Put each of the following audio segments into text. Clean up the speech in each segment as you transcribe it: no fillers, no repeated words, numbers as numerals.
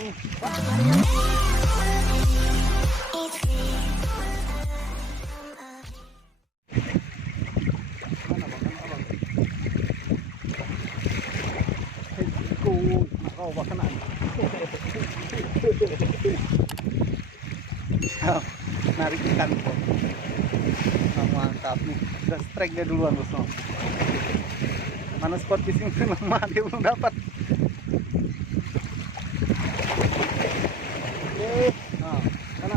Narik ikan bos. Mantap nih, udah strike dia duluan bos. Mana spot fishing lama dia belum dapat. Nah, mana?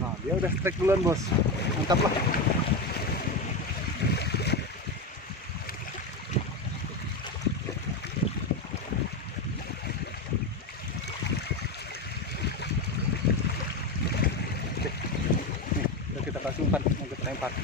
Nah, dia udah strike duluan bos. Mantap lah. Kita kasih umpan, mau kita lempar.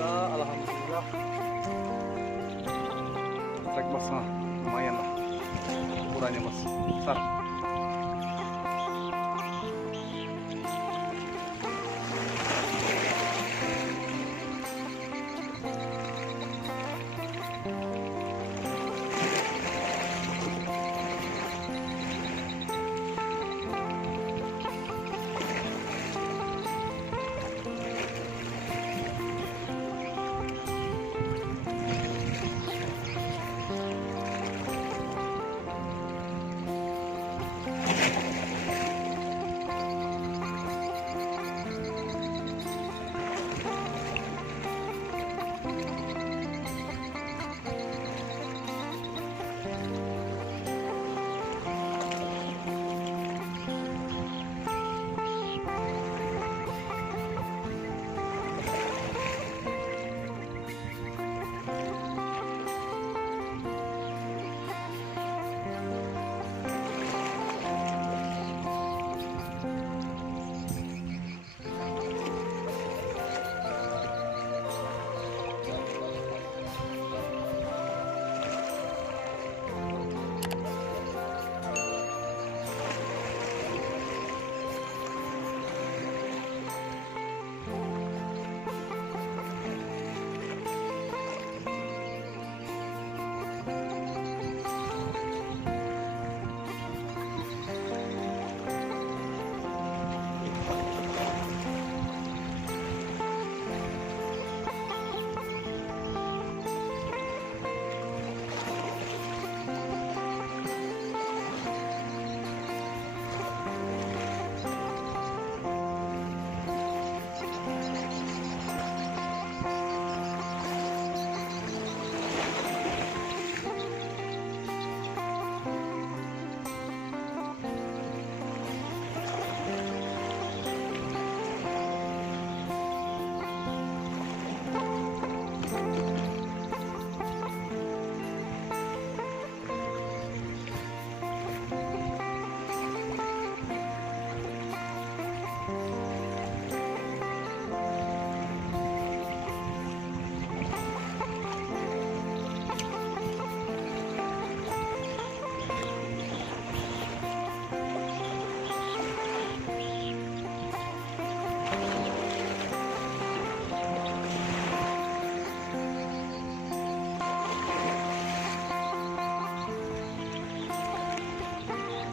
Alhamdulillah. Strike bos, nah, lumayan lah ukurannya bos, besar.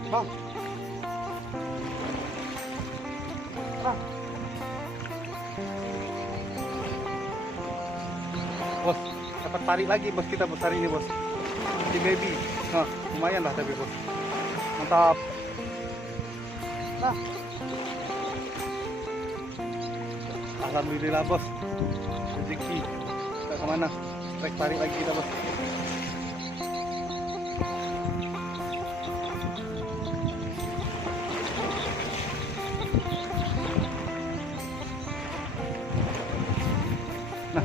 Bang. Bang. Bos, dapat pari lagi bos kita bos hari ini bos. Di baby. Nah, lumayan lah tapi bos. Mantap. Nah. Alhamdulillah bos. Rezeki. Kita kemana? Strike pari lagi kita bos. Nah.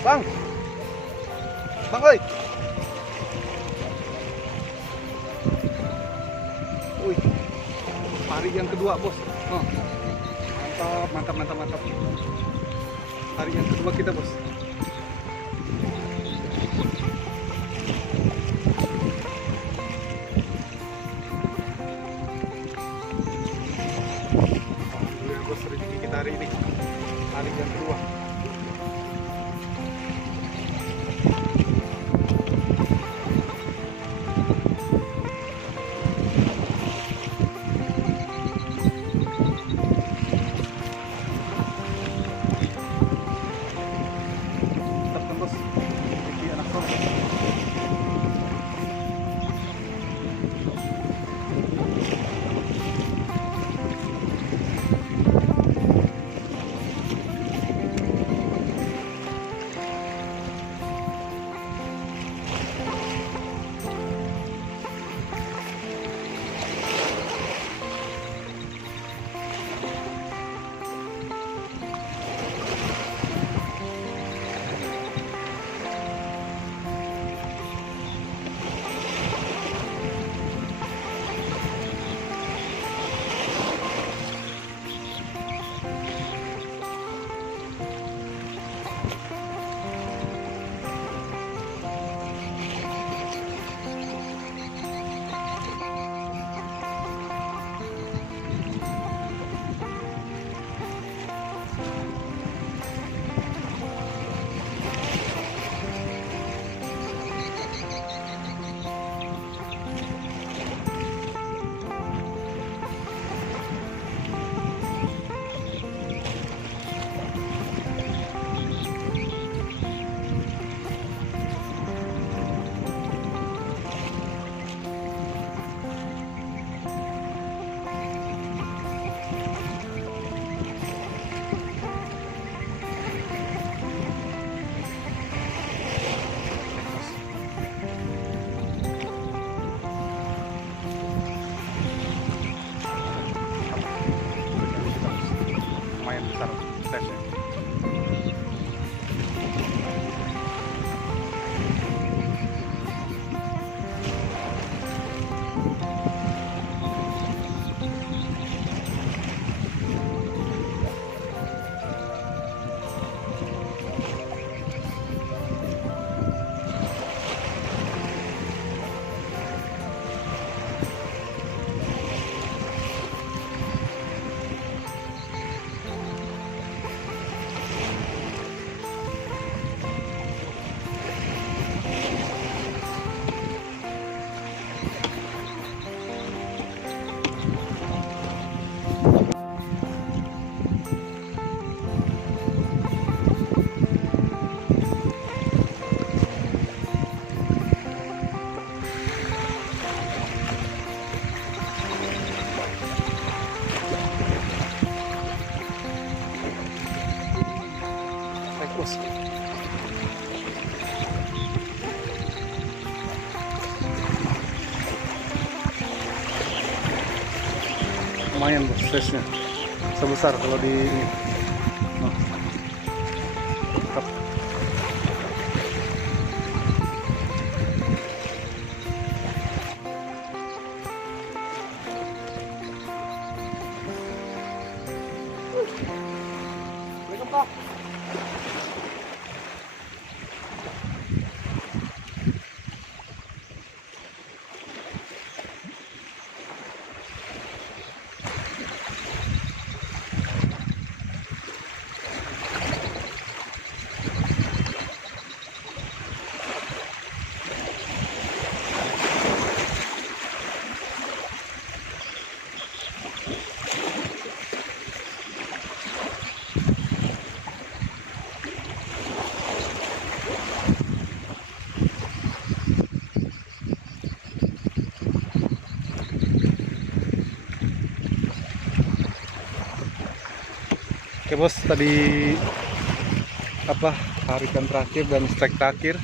Bang. Bang, oi. Wih. Hari yang kedua, Bos. Oh. Mantap, mantap, mantap, mantap. Hari yang kedua kita, Bos. Alhamdulillah, Bos, rezeki kita hari ini. Hari yang kedua. Lumayan besar stresnya. Baik, Bos. Lumayan, Bos, stresnya sebesar kalau di ini. Nah. Mantap. Pak. Oke, Bos, tadi harikan terakhir dan strike terakhir,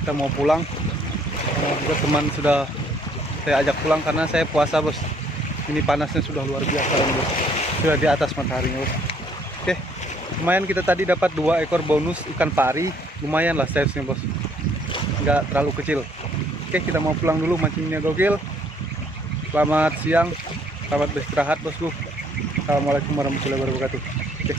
kita mau pulang. Juga teman sudah saya ajak pulang karena saya puasa, Bos. Ini panasnya sudah luar biasa, Bos. Sudah di atas mataharinya, Bos. Oke, Lumayan kita tadi dapat 2 ekor bonus ikan pari. Lumayan lah size-nya bos, nggak terlalu kecil. Oke, kita mau pulang dulu, mancingnya gokil. Selamat siang, selamat beristirahat bosku. Assalamualaikum warahmatullahi wabarakatuh. Oke.